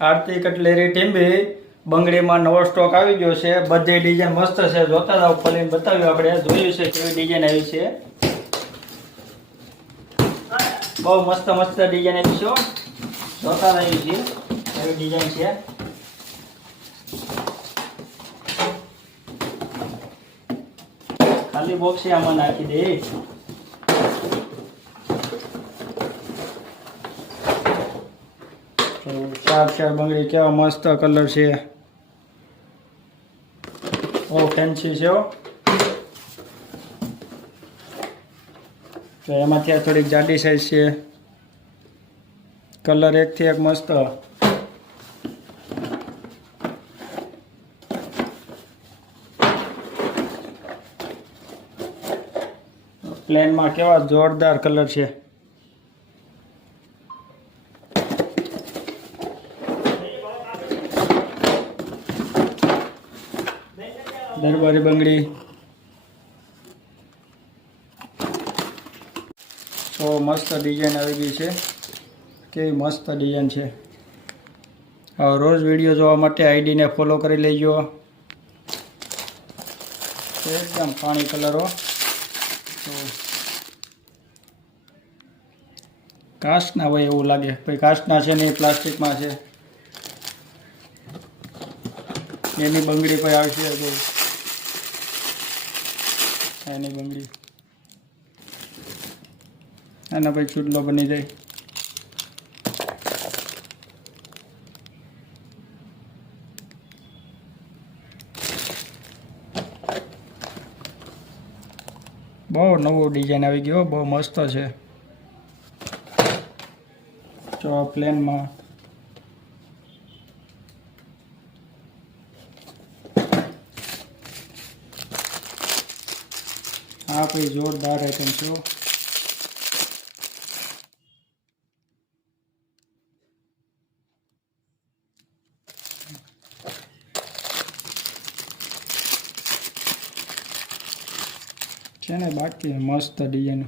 आरती कटलेरी टीम्बी બંગડી માં નવો સ્ટોક આવી ગયો છે। બધી ડિઝાઇન મસ્ત છે। જોતા જાવ, ખોલીને બતાવ્યું, આપણે જોયું છે કેવી ડિઝાઇન આવી છે। બહુ મસ્ત મસ્ત ડિઝાઇન આવી છે। જોતા આવી છે એવી ડિઝાઇન છે। ખાલી બોક્સ આમાં નાખી દે। ચાર ચાર બંગડી કેવા મસ્ત કલર છે। બહુ ફેન્સી છે। તો એમાંથી આ થોડીક જાડી સાઈઝ છે। કલર એકથી એક મસ્ત। પ્લેનમાં કેવા જોરદાર કલર છે। દરબારી બંગડી તો મસ્ત ડિઝાઇન આવી ગઈ છે। કેવી મસ્ત ડિઝાઇન છે। રોજ વિડીયો જોવા માટે આઈડીને ફોલો કરી લેજો। એકદમ પાણી કલરો। તો કાચના હોય એવું લાગે, ભાઈ કાચના છે નહીં, પ્લાસ્ટિકમાં છે। એની બંગડી પર આવશે તો એની બંગડી આના પછી ચૂડલો બની જાય। બહુ નવું ડિઝાઇન આવી ગયો, બહુ મસ્ત છે। જો પ્લેનમાં આ કોઈ જોરદાર આઈટમ છે। છે ને બાકી મસ્ત ડિઝાઇન।